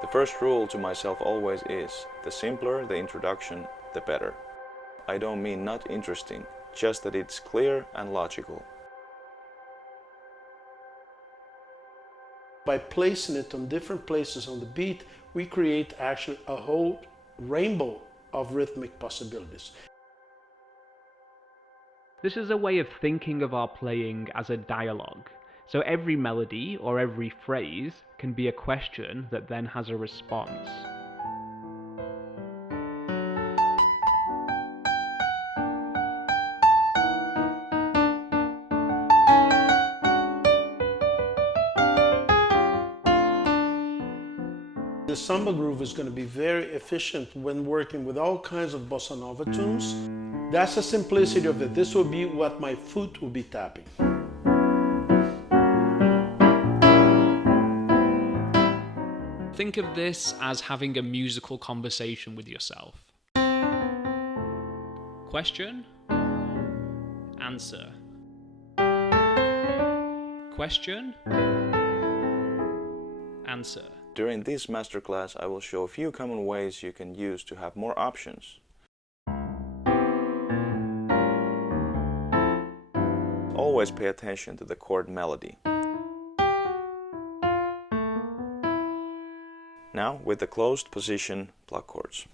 The first rule to myself always is, the simpler the introduction, the better. I don't mean not interesting, just that it's clear and logical. By placing it on different places on the beat, we create actually a whole rainbow of rhythmic possibilities. This is a way of thinking of our playing as a dialogue. So every melody or every phrase can be a question that then has a response. The samba groove is going to be very efficient when working with all kinds of bossa nova tunes. That's the simplicity of it. This will be what my foot will be tapping. Think of this as having a musical conversation with yourself. Question, answer. Question, answer. During this masterclass, I will show a few common ways you can use to have more options. Always pay attention to the chord melody. Now, with the closed position, pluck chords.